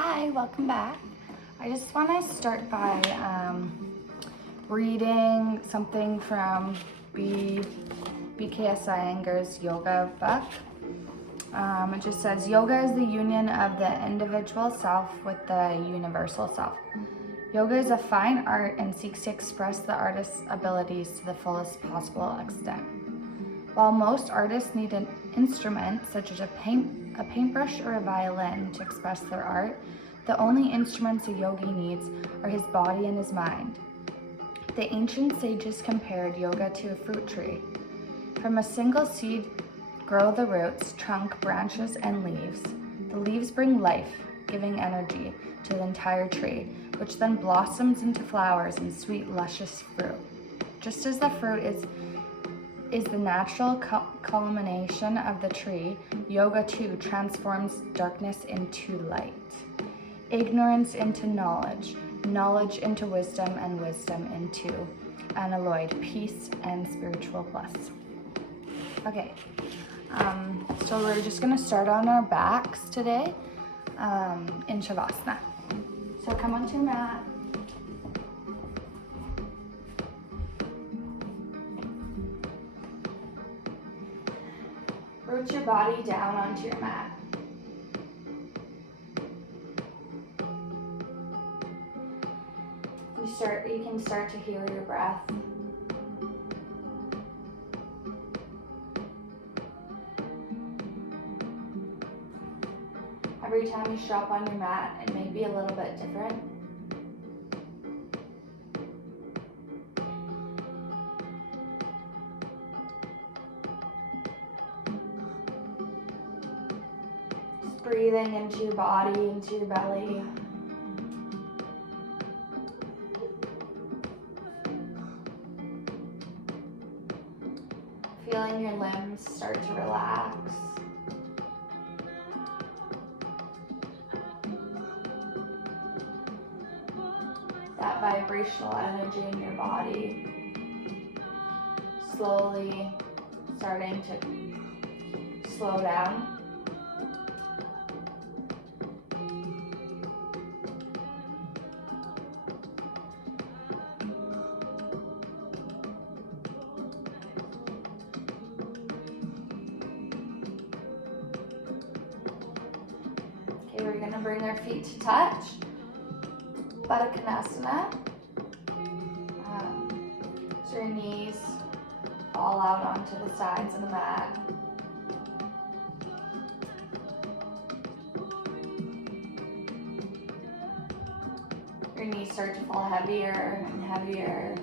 Hi, welcome back. I just want to start by reading something from BKS Iyengar's yoga book. It just says, yoga is the union of the individual self with the universal self. Yoga is a fine art and seeks to express the artist's abilities to the fullest possible extent. While most artists need an instrument, such as a paintbrush or a violin, to express their art, the only instruments a yogi needs are his body and his mind. The ancient sages compared yoga to a fruit tree. From a single seed grow the roots, trunk, branches, and leaves. The leaves bring life, giving energy to the entire tree, which then blossoms into flowers and sweet, luscious fruit. Just as the fruit is the natural culmination of the tree, yoga too transforms darkness into light, ignorance into knowledge, knowledge into wisdom, and wisdom into unalloyed peace and spiritual bliss. Okay, so we're just gonna start on our backs today in Shavasana. So come onto your mat. Root your body down onto your mat. You can start to hear your breath. Every time you show up on your mat, it may be a little bit different. Just breathing into your body, into your belly. Feeling your limbs start to relax. That vibrational energy in your body slowly starting to slow down. Okay, we're going to bring our feet to touch. Baddha Konasana. So your knees fall out onto the sides of the mat. Your knees start to fall heavier and heavier.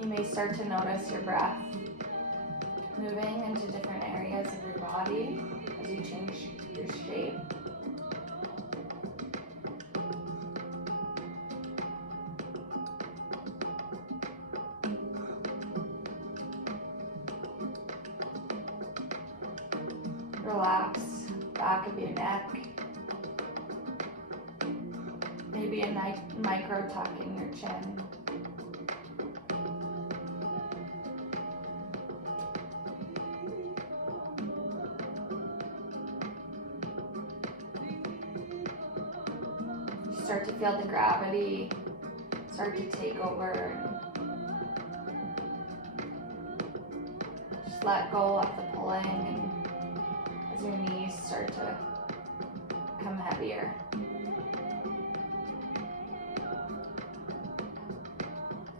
You may start to notice your breath moving into different areas of your body as you change your shape. Relax back of your neck. Maybe a micro tuck in your chin. Start to feel the gravity start to take over. Just let go of the pulling, and as your knees start to become heavier.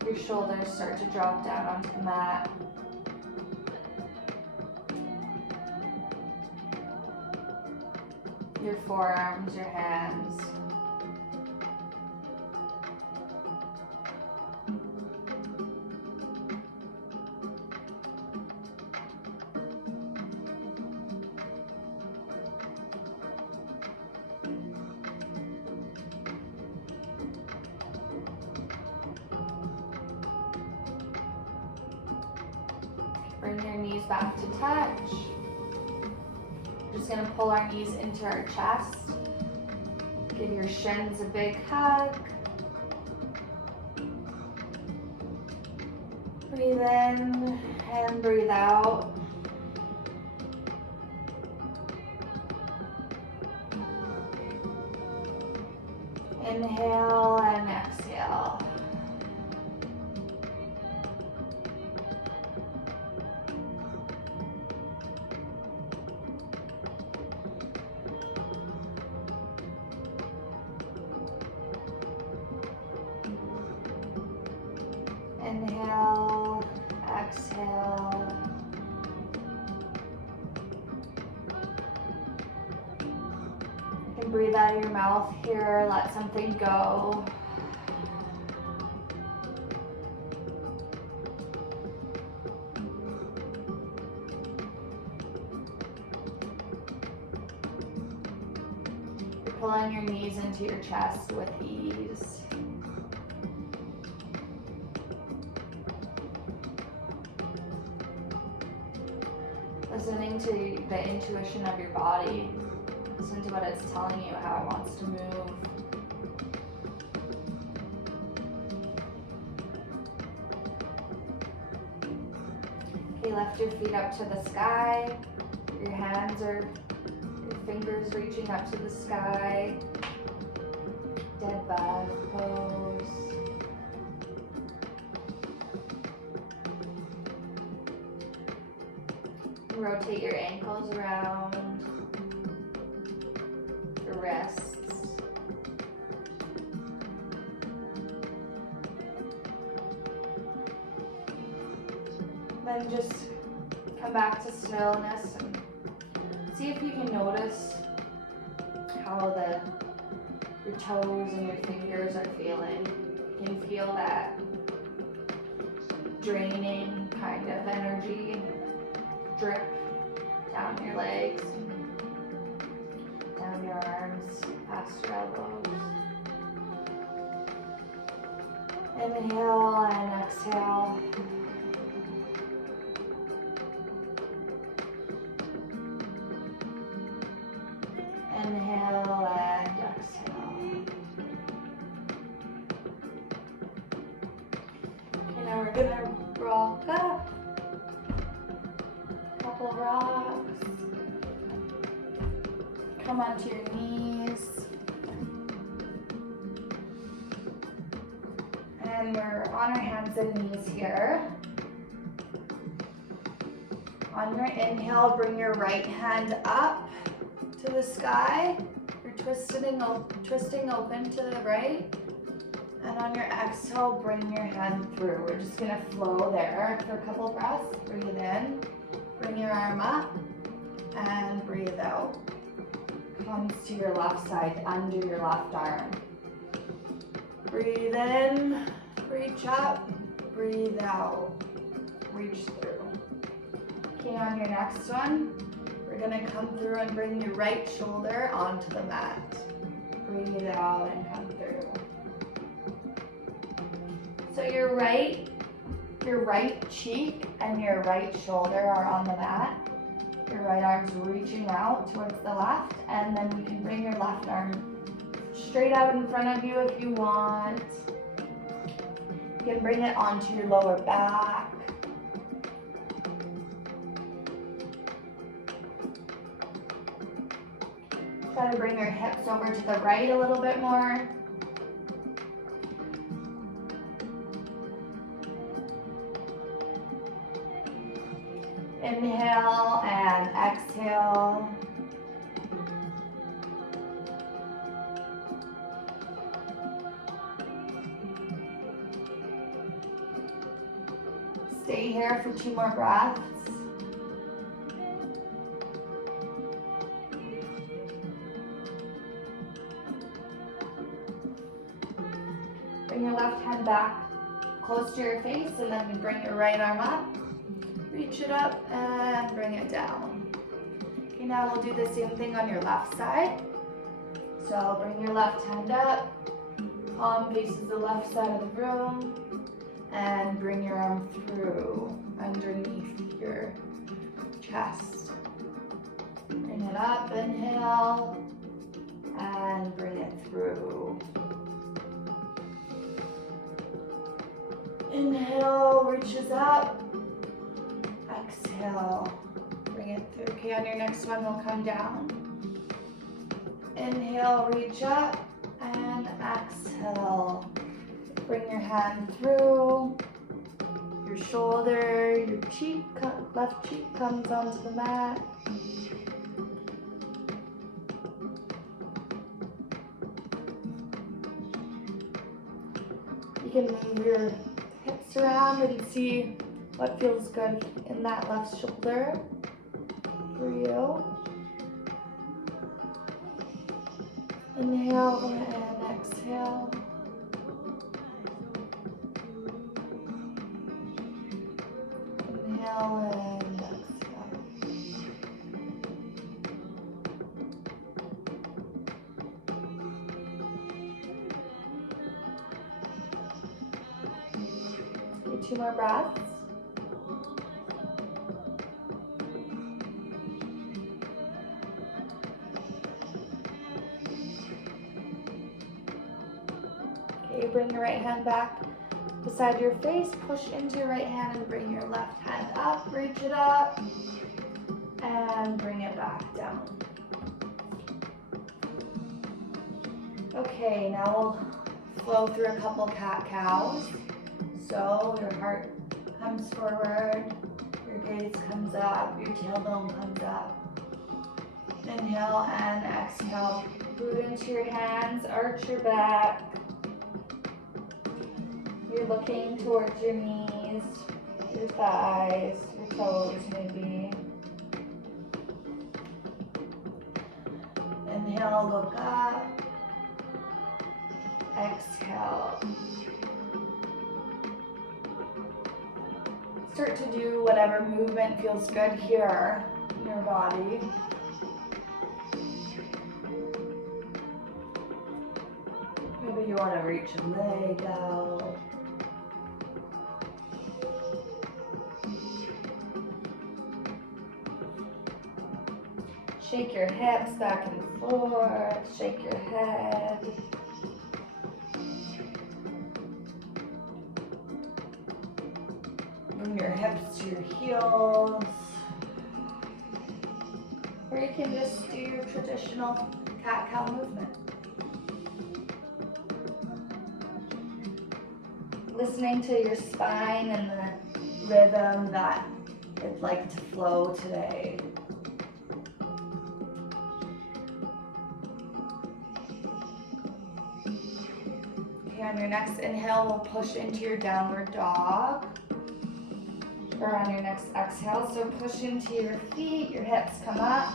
Your shoulders start to drop down onto the mat. Your forearms, your hands. Bring your knees back to touch. We're just going to pull our knees into our chest. Give your shins a big hug. Breathe in and breathe out. Inhale and exhale. Inhale, exhale. You can breathe out of your mouth here, let something go. You're pulling your knees into your chest with ease. Listening to the intuition of your body. Listen to what it's telling you, how it wants to move. Okay, lift your feet up to the sky. Your hands or your fingers reaching up to the sky. Dead bug pose. Rotate your ankles around, your wrists. Then just come back to stillness and see if you can notice how your toes and your fingers are feeling. You can feel that draining kind of energy drip down your legs, down your arms, past your elbows. Inhale and exhale. Inhale and exhale. Okay, now we're gonna rock up. Couple rocks. Come onto your knees. And we're on our hands and knees here. On your inhale, bring your right hand up to the sky. You're twisting open to the right. And on your exhale, bring your hand through. We're just gonna flow there for a couple breaths. Breathe in. Bring your arm up and breathe out. Comes to your left side, under your left arm. Breathe in, reach up, breathe out, reach through. Okay, on your next one, we're gonna come through and bring your right shoulder onto the mat. Breathe out and come through. So your right cheek and your right shoulder are on the mat. Your right arm's reaching out towards the left, and then you can bring your left arm straight out in front of you if you want. You can bring it onto your lower back. Try to bring your hips over to the right a little bit more. Inhale and exhale. Stay here for 2 more breaths. Bring your left hand back close to your face, and then you bring your right arm up. Reach it up and bring it down. Okay, now we'll do the same thing on your left side. So bring your left hand up, palm faces the left side of the room, and bring your arm through underneath your chest. Bring it up, inhale, and bring it through. Inhale, reaches up. Exhale, bring it through. Okay, on your next one, we'll come down. Inhale, reach up, and exhale. Bring your hand through your shoulder, your cheek, left cheek comes onto the mat. You can move your hips around and see what feels good in that left shoulder for you. Inhale and exhale. Inhale and exhale. Do 2 more breaths. Okay, bring your right hand back beside your face, push into your right hand and bring your left hand up, reach it up, and bring it back down. Okay, now we'll flow through a couple cat-cows. So your heart comes forward, your gaze comes up, your tailbone comes up. Inhale and exhale, boot into your hands, arch your back. You're looking towards your knees, your thighs, your toes maybe. Inhale, look up. Exhale. Start to do whatever movement feels good here in your body. Maybe you want to reach a leg out. Shake your hips back and forth, shake your head. Bring your hips to your heels. Or you can just do your traditional cat-cow movement. Listening to your spine and the rhythm that it'd like to flow today. On your next inhale, we'll push into your downward dog. Or on your next exhale, so push into your feet, your hips come up.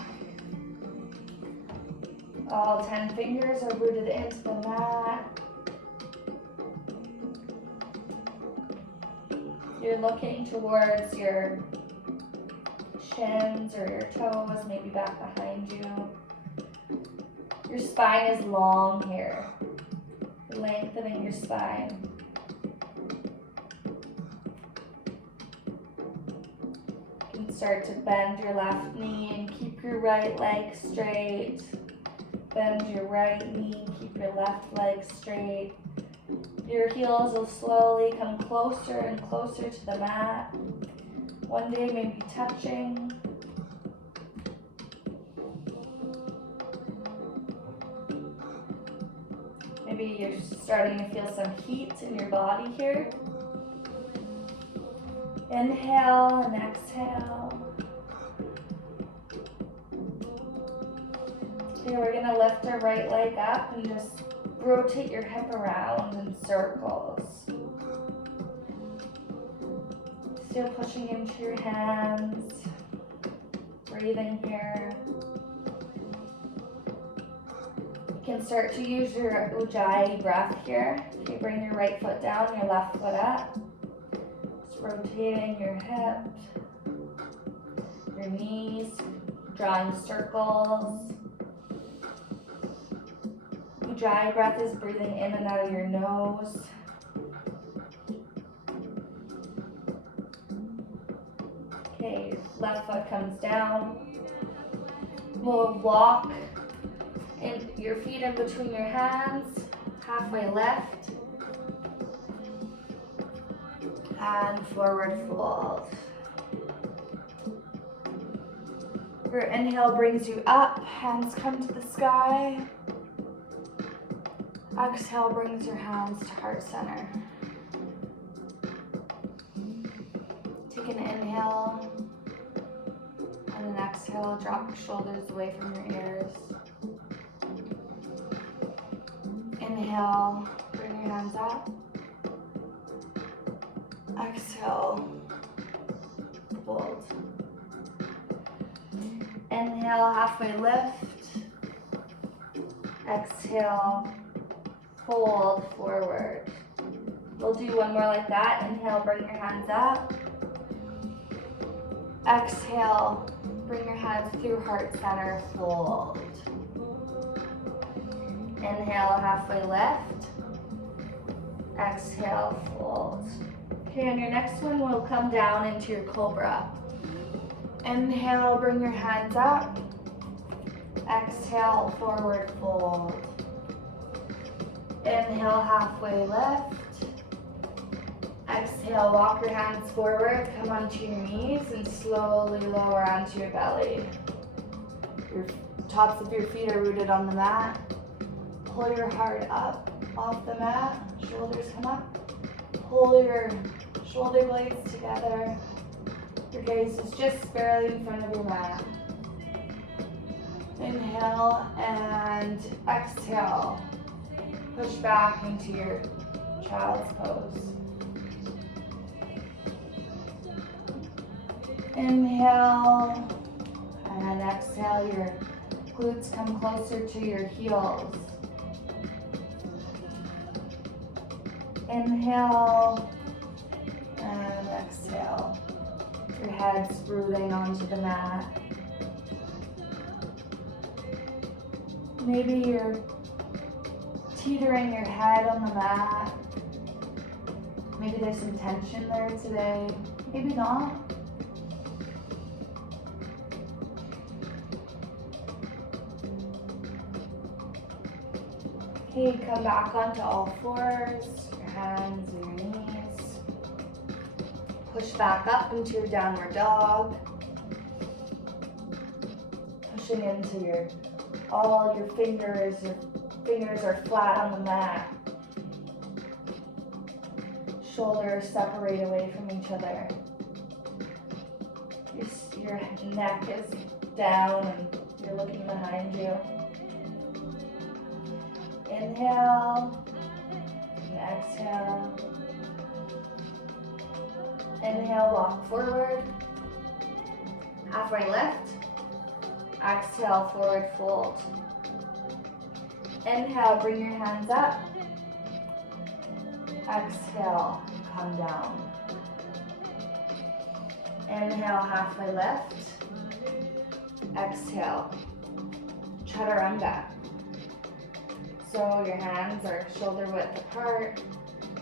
All 10 fingers are rooted into the mat. You're looking towards your shins or your toes, maybe back behind you. Your spine is long here. Lengthening your spine. You can start to bend your left knee and keep your right leg straight. Bend your right knee, keep your left leg straight. Your heels will slowly come closer and closer to the mat. One day maybe touching. Maybe you're starting to feel some heat in your body here. Inhale and exhale. Okay, we're gonna lift our right leg up and just rotate your hip around in circles. Still pushing into your hands. Breathing here. You can start to use your Ujjayi breath here. You bring your right foot down, your left foot up. Just rotating your hips, your knees, drawing circles. Ujjayi breath is breathing in and out of your nose. Okay, left foot comes down. We'll walk and your feet in between your hands, halfway left. and forward fold. Your inhale brings you up, hands come to the sky. Exhale brings your hands to heart center. Take an inhale and an exhale, drop your shoulders away from your ears. Inhale, bring your hands up. Exhale, fold. Inhale, halfway lift. Exhale, fold forward. We'll do one more like that. Inhale, bring your hands up. Exhale, bring your hands through heart center, fold. Inhale, halfway lift. Exhale, fold. Okay, on your next one, we'll come down into your cobra. Inhale, bring your hands up. Exhale, forward fold. Inhale, halfway lift. Exhale, walk your hands forward, come onto your knees and slowly lower onto your belly. Your tops of your feet are rooted on the mat. Pull your heart up off the mat, shoulders come up. Pull your shoulder blades together. Your gaze is just barely in front of your mat. Inhale and exhale. Push back into your child's pose. Inhale and exhale. Your glutes come closer to your heels. Inhale and exhale. Your head's rooting onto the mat. Maybe you're teetering your head on the mat. Maybe there's some tension there today. Maybe not. Okay, come back onto all fours, your hands and your knees. Push back up into your downward dog. Pushing into all your fingers are flat on the mat. Shoulders separate away from each other. Your neck is down and you're looking behind you. Inhale and exhale. Inhale, walk forward. Halfway lift. Exhale, forward fold. Inhale, bring your hands up. Exhale, come down. Inhale, halfway lift. Exhale, chaturanga. So your hands are shoulder width apart,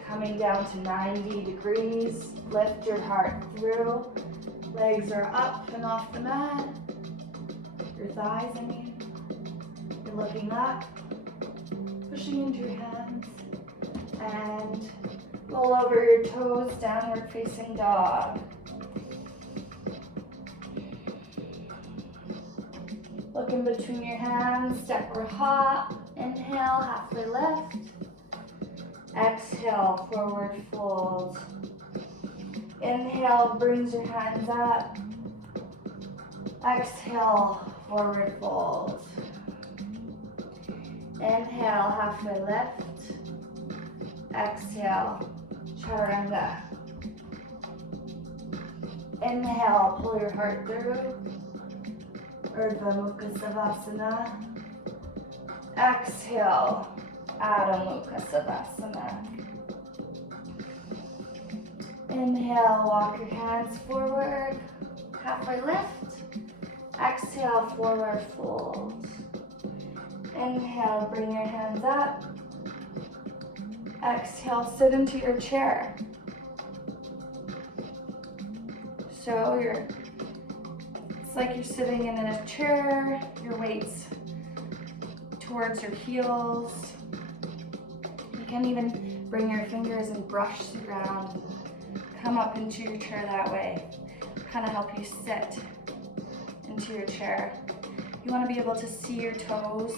coming down to 90 degrees. Lift your heart through. Legs are up and off the mat. Your thighs, I mean. You're looking up, pushing into your hands, and roll over your toes, downward facing dog. Look in between your hands, step or hop. Inhale, halfway lift. Exhale, forward fold. Inhale, brings your hands up. Exhale, forward fold. Inhale, halfway lift. Exhale, chaturanga. Inhale, pull your heart through. Urdhva Mukha Savasana. Exhale, Adho Mukha Savasana. Inhale, walk your hands forward. Halfway lift. Exhale, forward fold. Inhale, bring your hands up. Exhale, sit into your chair. So it's like you're sitting in a chair, your weight's towards your heels. You can even bring your fingers and brush the ground, come up into your chair that way. Kind of help you sit into your chair. You want to be able to see your toes.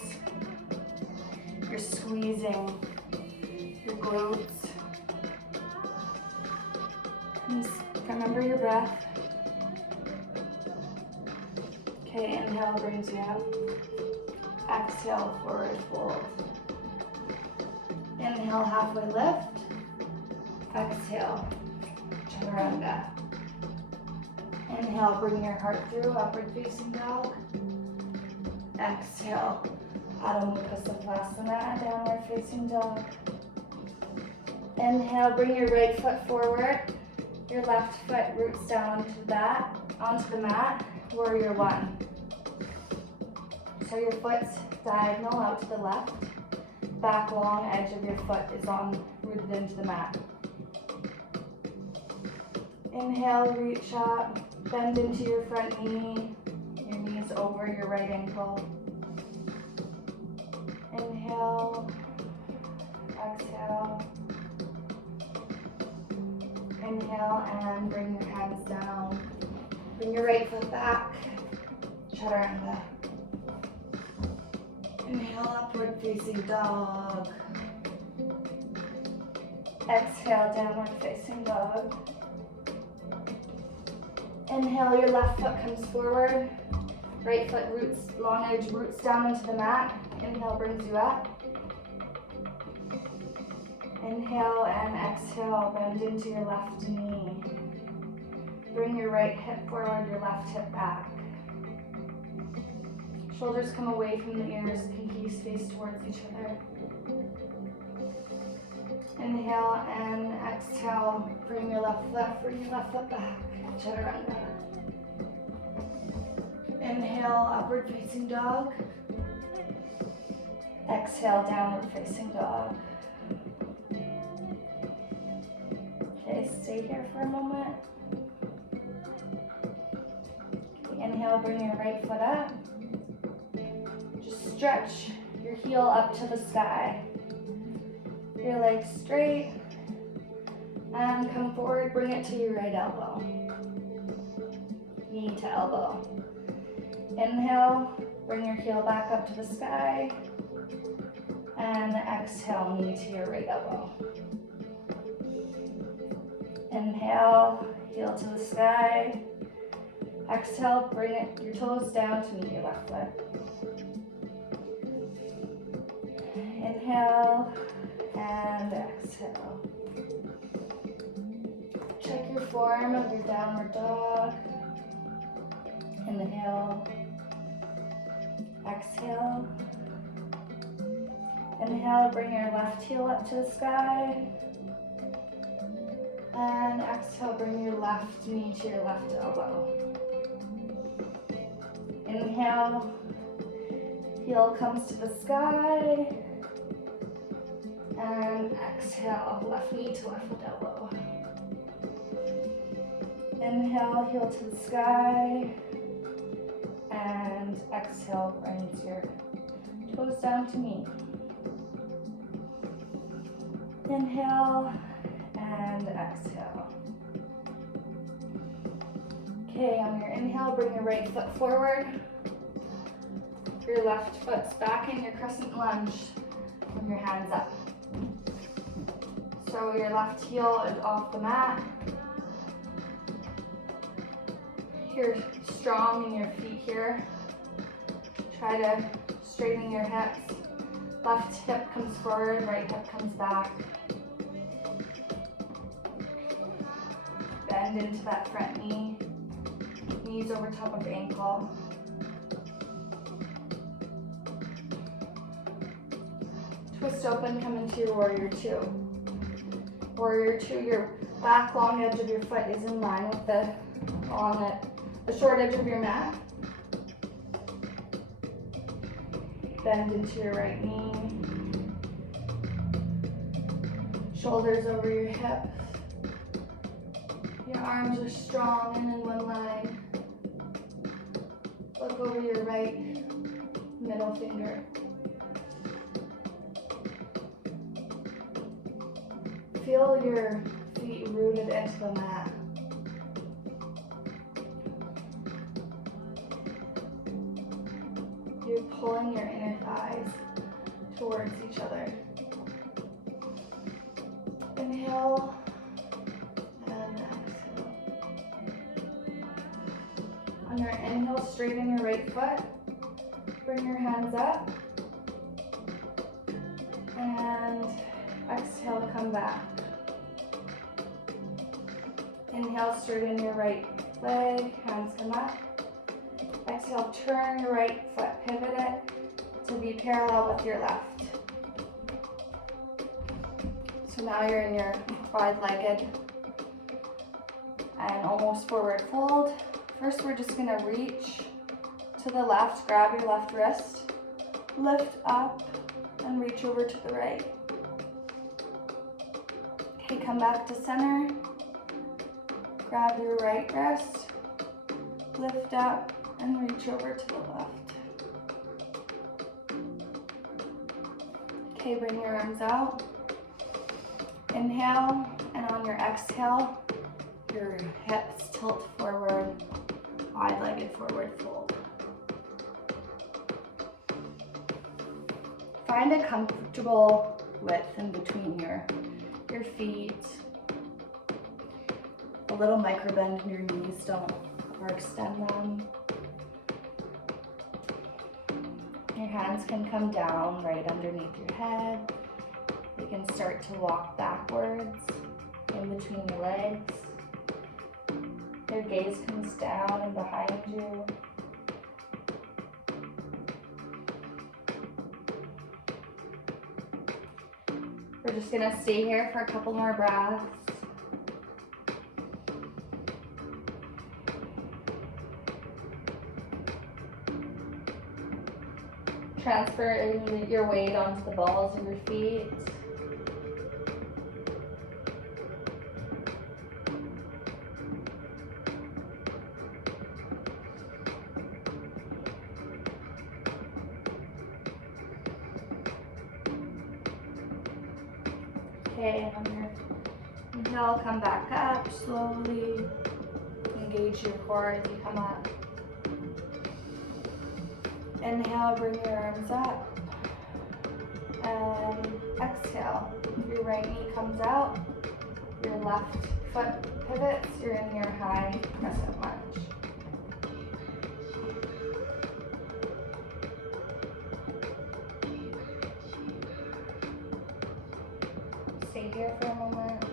You're squeezing your glutes. And remember your breath. Okay, inhale brings you up. Exhale, forward fold. Inhale, halfway lift. Exhale, chaturanga. Inhale, bring your heart through, upward facing dog. Exhale, Adho Mukha Savasana, downward facing dog. Inhale, bring your right foot forward. Your left foot roots down onto the mat, warrior one. So your foot's diagonal out to the left. Back long edge of your foot is rooted into the mat. Inhale, reach up, bend into your front knee, your knees over your right ankle. Inhale, exhale. Inhale and bring your hands down. Bring your right foot back, chaturanga. Inhale, upward facing dog. Exhale, downward facing dog. Inhale, your left foot comes forward. Right foot roots, long edge roots down into the mat. Inhale brings you up. Inhale and exhale, bend into your left knee. Bring your right hip forward, your left hip back. Shoulders come away from the ears, pinkies face towards each other. Inhale and exhale, bring your left foot back, chaturanga. Inhale, upward facing dog. Exhale, downward facing dog. Okay, stay here for a moment. Inhale, bring your right foot up. Just stretch your heel up to the sky. Your legs straight. And come forward, bring it to your right elbow. Knee to elbow. Inhale, bring your heel back up to the sky. And exhale, knee to your right elbow. Inhale, heel to the sky. Exhale, bring your toes down to meet your left foot. Inhale and exhale. Check your form of your downward dog. Inhale. Exhale. Inhale, bring your left heel up to the sky. And exhale, bring your left knee to your left elbow. Inhale, heel comes to the sky. And exhale, left knee to left foot elbow. Inhale, heel to the sky. And exhale, brings your toes down to meet. Inhale and exhale. Okay, on your inhale, bring your right foot forward. Your left foot's back in your crescent lunge. Bring your hands up. So your left heel is off the mat. You're strong in your feet here. Try to straighten your hips. Left hip comes forward, right hip comes back. Bend into that front knee. Knees over top of ankle. Twist open, come into your warrior two. Warrior two, your back long edge of your foot is in line with the short edge of your mat. Bend into your right knee. Shoulders over your hips. Your arms are strong and in one line. Look over your right middle finger. Feel your Feet rooted into the mat. You're pulling your inner thighs towards each other. Inhale and exhale. On your inhale, straighten your right foot. Bring your hands up. And exhale, come back. Inhale, straighten your right leg, hands come up. Exhale, turn your right foot, pivot it to be parallel with your left. So now you're in your wide-legged and almost forward fold. First, we're just gonna reach to the left, grab your left wrist, lift up, and reach over to the right. Okay, come back to center. Grab your right wrist, lift up, and reach over to the left. Okay, bring your arms out. Inhale, and on your exhale, your hips tilt forward, wide-legged forward fold. Find a comfortable width in between your feet. A little micro bend in your knees, don't overextend them. Your hands can come down right underneath your head. You can start to walk backwards in between your legs. Your gaze comes down and behind you. We're just gonna stay here for a couple more breaths. Transferring your weight onto the balls of your feet. Okay, on your inhale, come back up slowly. Engage your core as you come up. Inhale, bring your arms up. And exhale, your right knee comes out. Your left foot pivots. You're in your high crescent lunge. Stay here for a moment.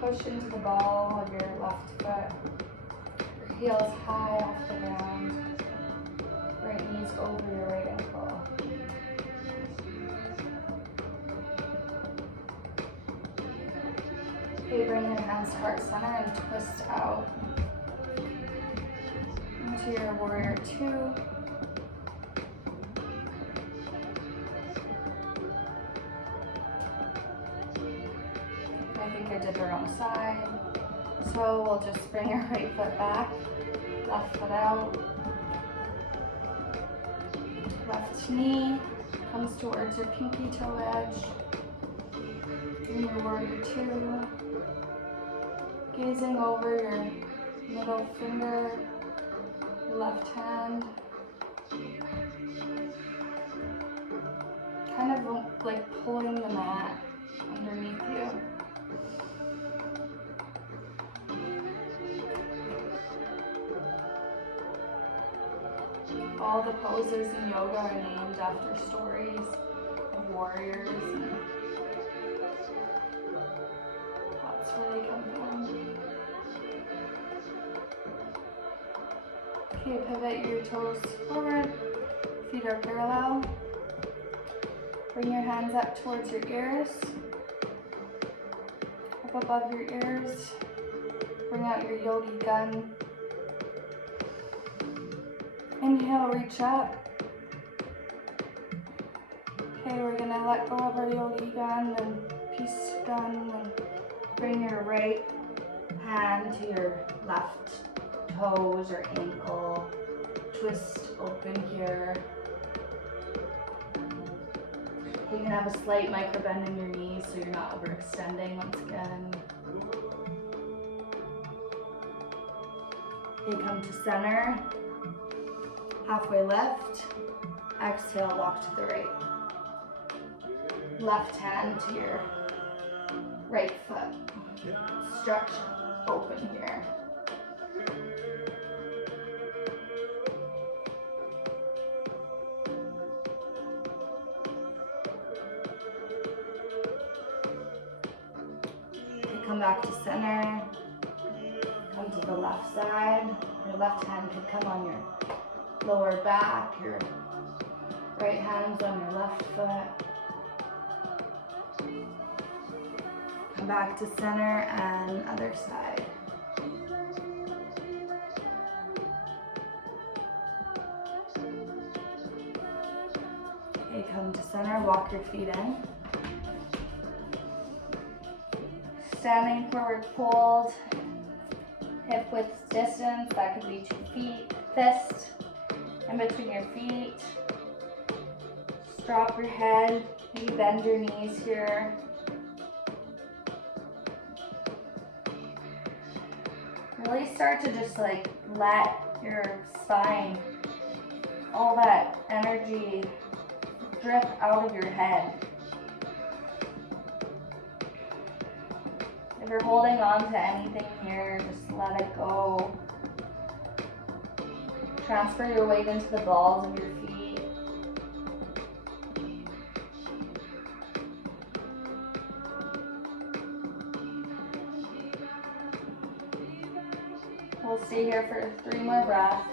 Push into the ball of your left foot. Your heels high off the ground. Right knees over your right ankle. Okay, bring your hands to heart center and twist out into your warrior two. I think I did the wrong side. So we'll just bring your right foot back, left foot out. Left knee comes towards your pinky toe edge. In your warrior two. Gazing over your middle finger, your left hand. Kind of like pulling the mat underneath you. All the poses in yoga are named after stories of warriors, and that's where they come from. Okay, pivot your toes forward, feet are parallel. Bring your hands up towards your ears, up above your ears. Bring out your yogi gun. Inhale, reach up. Okay, we're gonna let go of our yogi gun and peace gun and bring your right hand to your left toes or ankle. Twist open here. You can have a slight micro bend in your knees so you're not overextending once again. Okay, come to center. Halfway lift. Exhale, walk to the right. Left hand to your right foot. Stretch open here. Okay, come back to center. Come to the left side. Your left hand could come on your lower back. Your right hand's on your left foot. Come back to center and other side. Okay, come to center, walk your feet in. Standing forward fold, hip width distance, that could be 2 feet. Fist in between your feet. Just drop your head, maybe bend your knees here. Really start to just like let your spine, all that energy drip out of your head. If you're holding on to anything here, just let it go. Transfer your weight into the balls of your feet. We'll stay here for 3 more breaths.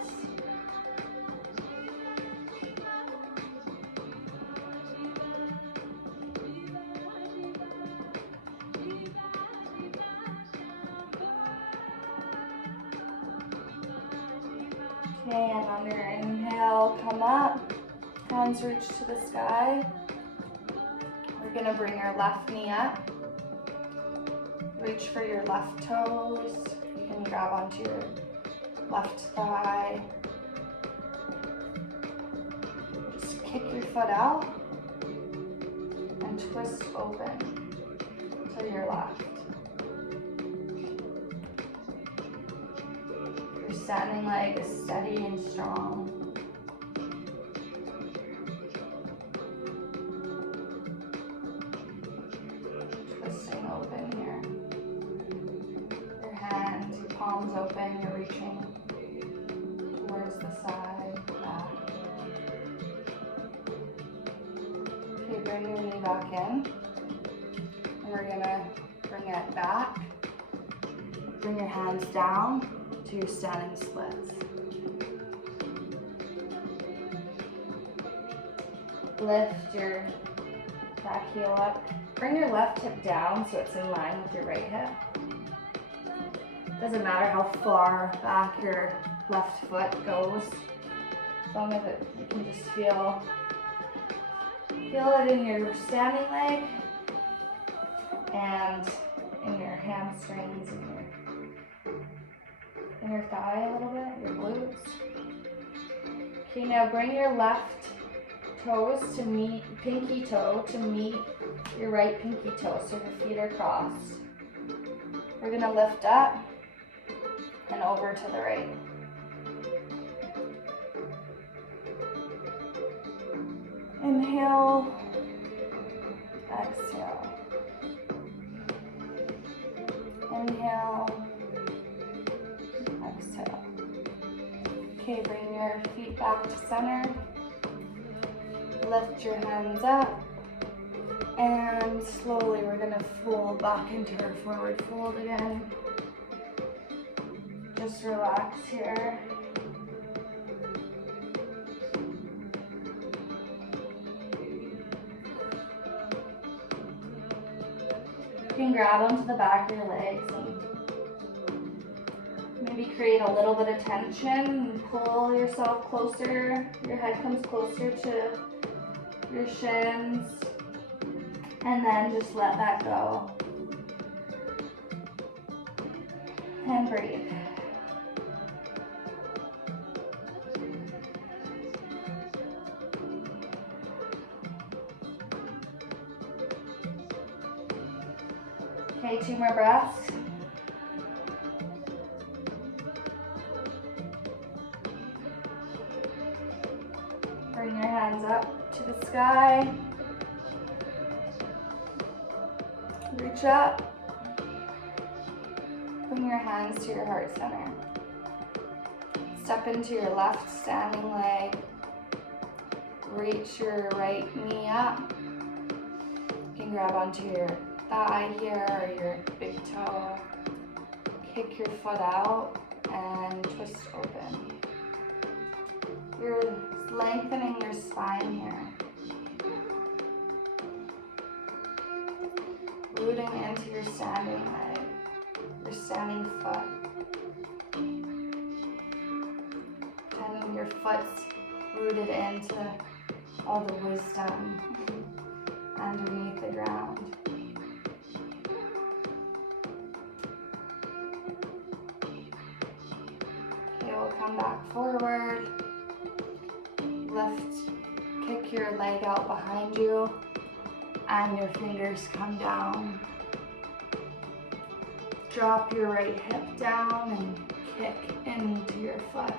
Okay, and on your inhale, come up. Hands reach to the sky. We're gonna bring our left knee up. Reach for your left toes. You can grab onto your left thigh. Just kick your foot out and twist open to your left. Your standing leg is steady and strong. Twisting open here. Your hands, your palms open, you're reaching towards the side, back. Okay, bring your knee back in. And we're gonna bring it back. Bring your hands down to your standing splits. Lift your back heel up. Bring your left hip down so it's in line with your right hip. Doesn't matter how far back your left foot goes, as long as you can just feel it in your standing leg and in your hamstrings and your inner thigh a little bit, your glutes. Okay, now bring your left toes to meet, pinky toe to meet your right pinky toe, so your feet are crossed. We're gonna lift up and over to the right. Inhale, exhale. Inhale, exhale. Okay, bring your feet back to center. Lift your hands up. And slowly we're gonna fold back into our forward fold again. Just relax here. You can grab onto the back of your legs and maybe create a little bit of tension and pull yourself closer. Your head comes closer to your shins. And then just let that go. And breathe. Okay, 2 more breaths. Bring your hands up to the sky. Reach up. Bring your hands to your heart center. Step into your left standing leg. Reach your right knee up. You can grab onto your thigh here or your big toe. Kick your foot out and twist open. You're lengthening your spine here. Rooting into your standing leg, your standing foot. And your foot's rooted into all the wisdom underneath the ground. Okay, we'll come back forward. Lift, kick your leg out behind you, and your fingers come down. Drop your right hip down and kick into your foot.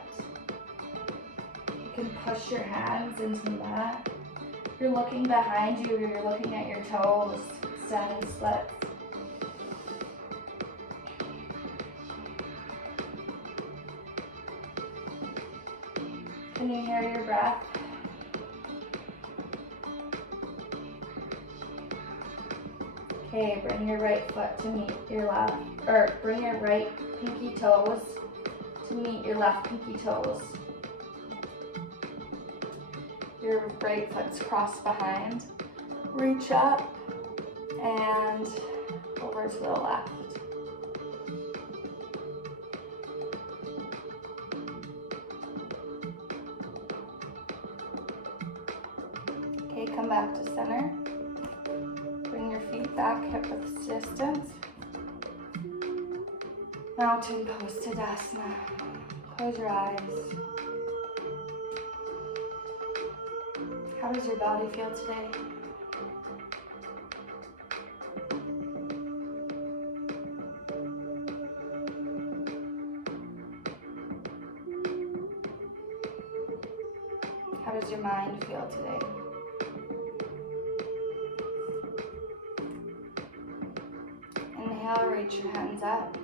You can push your hands into the mat. If you're looking behind you, you're looking at your toes, standing splits. Can you hear your breath? Okay, bring your right foot to meet your left, or bring your right pinky toes to meet your left pinky toes. Your right foot's crossed behind. Reach up and over to the left. Okay, come back to center. Bring your feet back hip width distance. Mountain pose Tadasana. Close your eyes. How does your body feel today? How does your mind feel today? Inhale, reach your hands up.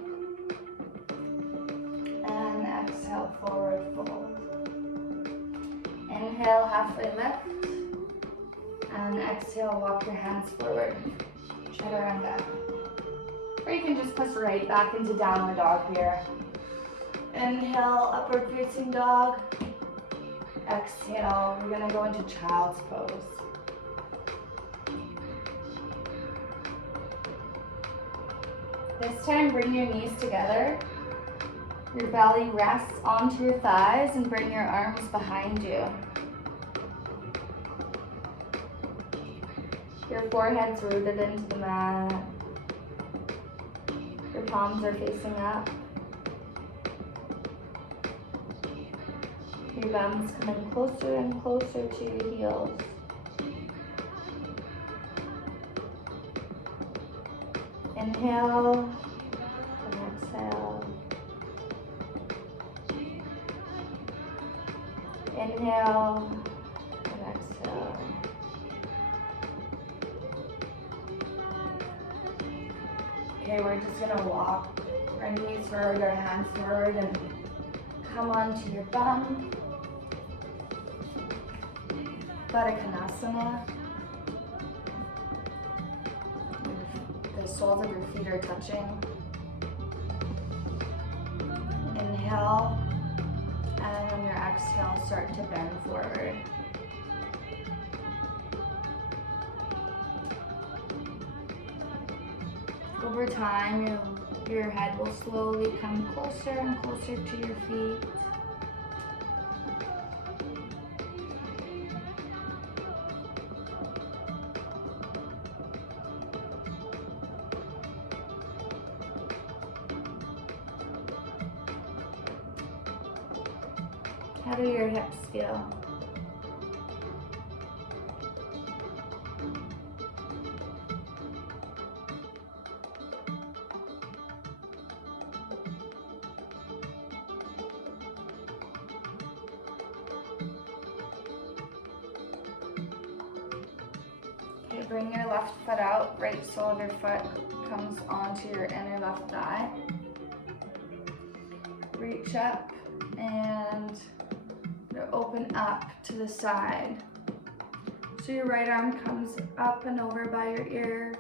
And exhale, forward fold. Inhale, halfway lift. And exhale, walk your hands forward. Chaturanga. Or you can just push right back into downward dog here. Inhale, upward facing dog. Exhale, we're gonna go into child's pose. This time, bring your knees together. Your belly rests onto your thighs and bring your arms behind you. Your forehead's rooted into the mat. Your palms are facing up. Your bum's coming closer and closer to your heels. Inhale and exhale. Inhale and exhale. Okay, we're just gonna walk our knees forward, our hands forward, and come onto your bum. Baddha Konasana. The soles of your feet are touching. Inhale, and on your exhale, start to bend forward. Over time, your head will slowly come closer and closer to your feet. How do your hips feel? Bring your left foot out, right sole of your foot comes onto your inner left thigh. Reach up and open up to the side. So your right arm comes up and over by your ear.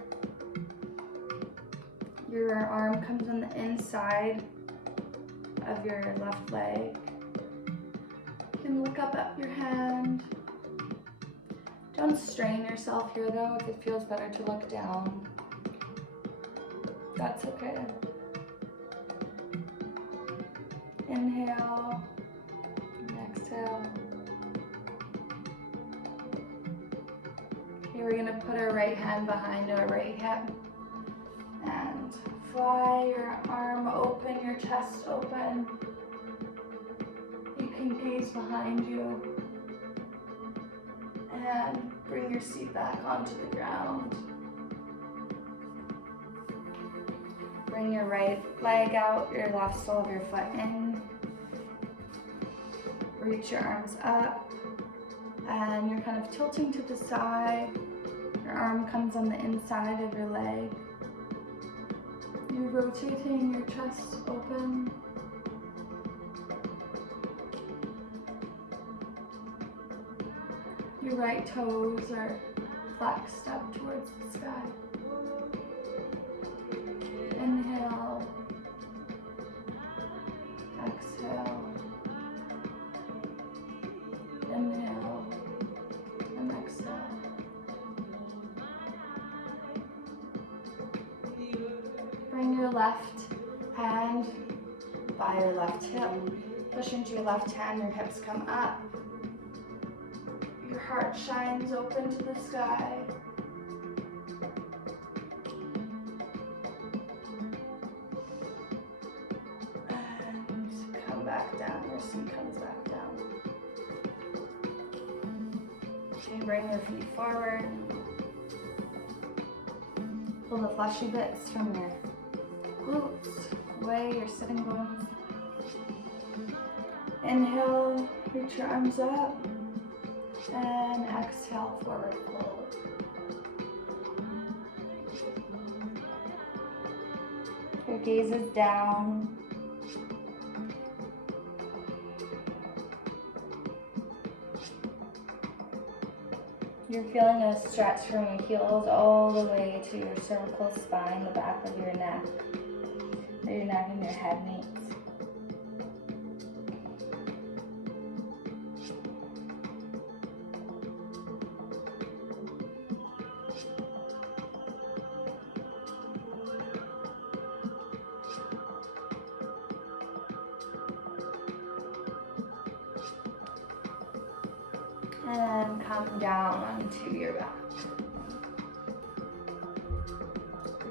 Your arm comes on the inside of your left leg. You can look up at your hand. Don't strain yourself here though. If it feels better to look down, that's okay. Inhale, and exhale. Okay, we're gonna put our right hand behind our right hip and fly your arm open, your chest open. You can gaze behind you and bring your seat back onto the ground. Bring your right leg out, your left sole of your foot in. Reach your arms up and you're kind of tilting to the side. Your arm comes on the inside of your leg. You're rotating your chest open. Your right toes are flexed up towards the sky. Inhale, exhale, inhale, and exhale. Bring your left hand by your left hip. Push into your left hand, your hips come up. Your heart shines open to the sky. And come back down, your seat comes back down. Okay, bring your feet forward. Pull the fleshy bits from your glutes away, your sitting bones. Inhale, reach your arms up. And exhale, forward fold. Your gaze is down. You're feeling a stretch from your heels all the way to your cervical spine, the back of your neck, where your neck and your head meet. And come down onto your back.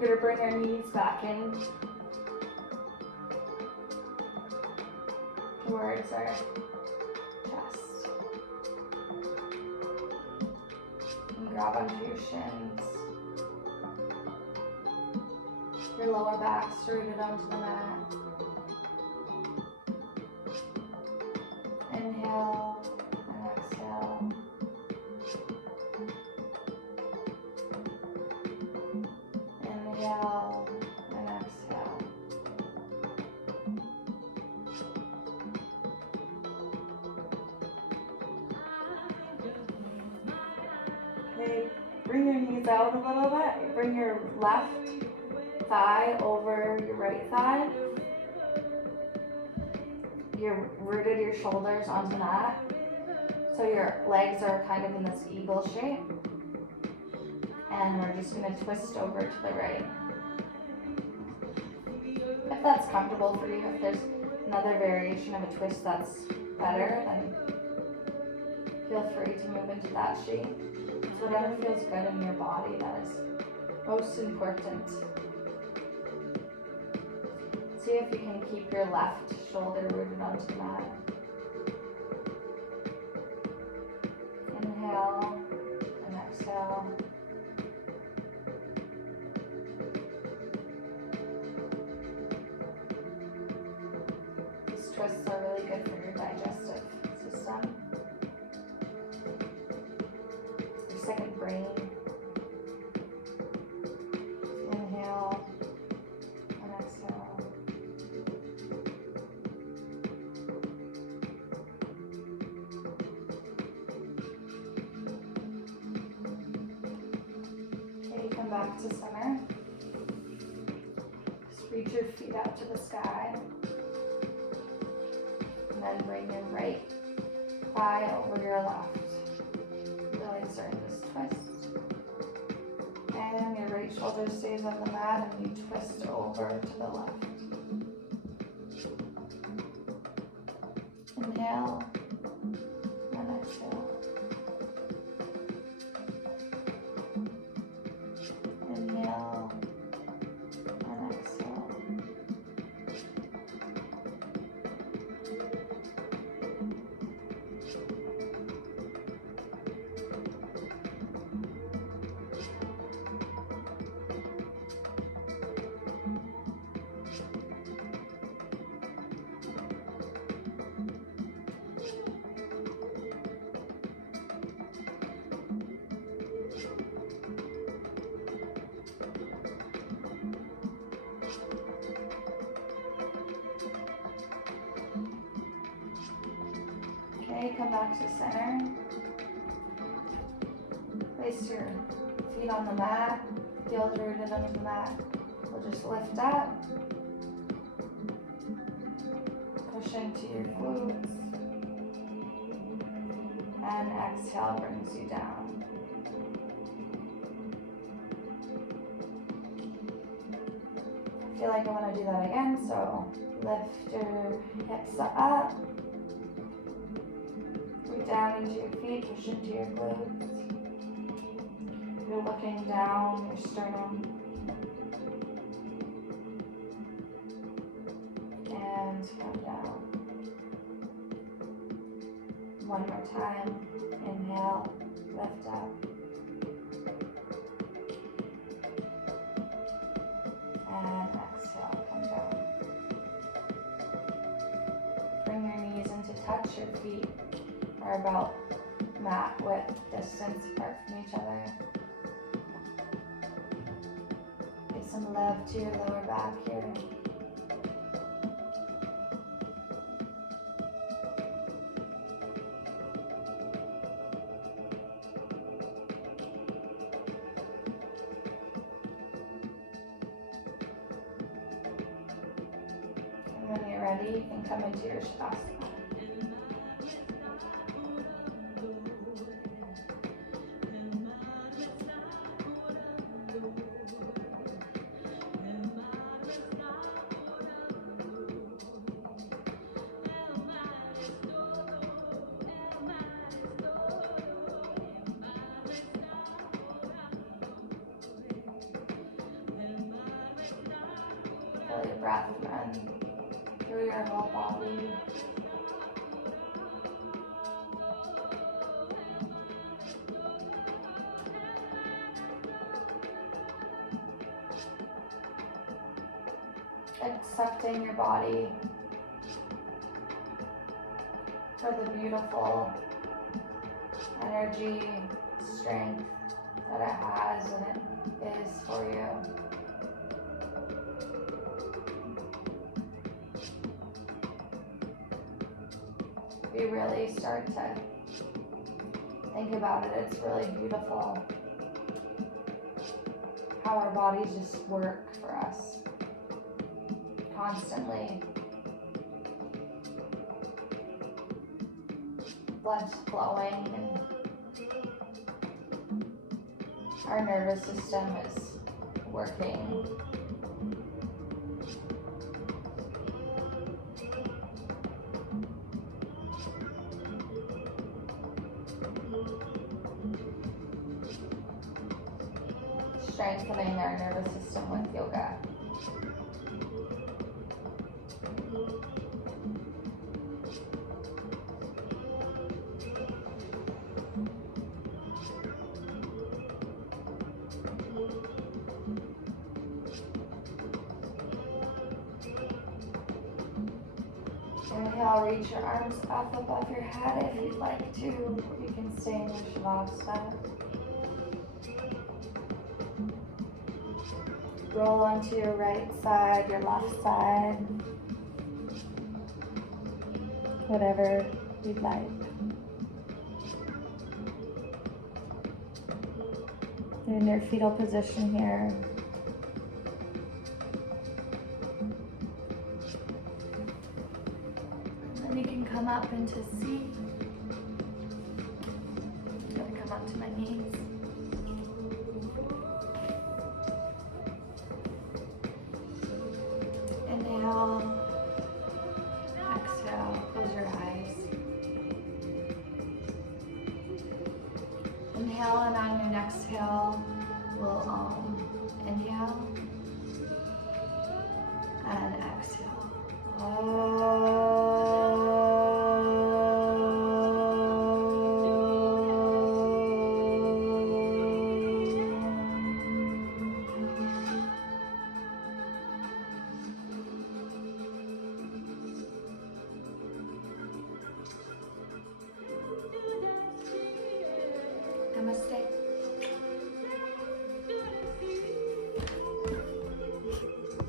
We're going to bring our knees back in towards our chest. And grab onto your shins. Your lower back straightened onto the mat. Inhale. Exhale. Inhale and exhale. Okay, bring your knees out a little bit. Bring your left thigh over your right thigh. You've rooted your shoulders onto the mat. So your legs are kind of in this eagle shape. And we're just going to twist over to the right. If that's comfortable for you, if there's another variation of a twist that's better, then feel free to move into that shape. So whatever feels good in your body, that is most important. See if you can keep your left shoulder rooted onto the mat. Inhale and exhale. These twists are really good for your digestive system, your second brain. back to center. Just reach your feet out to the sky. And then bring your right thigh over your left. Really starting this twist. And your right shoulder stays on the mat and you twist over to the left. Inhale and exhale. Inhale and exhale. Okay, come back to center. Place your feet on the mat, heels rooted under the mat. We'll just lift up, push into your glutes, and exhale brings you down. I feel like I want to do that again, so lift your hips up. Down into your feet, push into your glutes. You're looking down your sternum. And come down. One more time. Inhale, lift up. And exhale, come down. Bring your knees into touch, your feet are about mat width distance apart from each other. Give some love to your lower back here. And when you're ready, you can come into your Shavasana. Feel your breath run through your whole body. Accepting your body for the beautiful energy, strength that it has and it is for you. We really start to think about it, it's really beautiful how our bodies just work for us constantly. Blood's flowing and our nervous system is working. Strengthening our nervous system with yoga. Inhale, reach your arms up above your head if you'd like to. You can stay in your Shavasana. Roll onto your right side, your left side, whatever you'd like. Get in your fetal position here. And then you can come up into C. I'm gonna come up to my knees. Inhale. Exhale. Close your eyes. Inhale, and on your exhale, we'll inhale.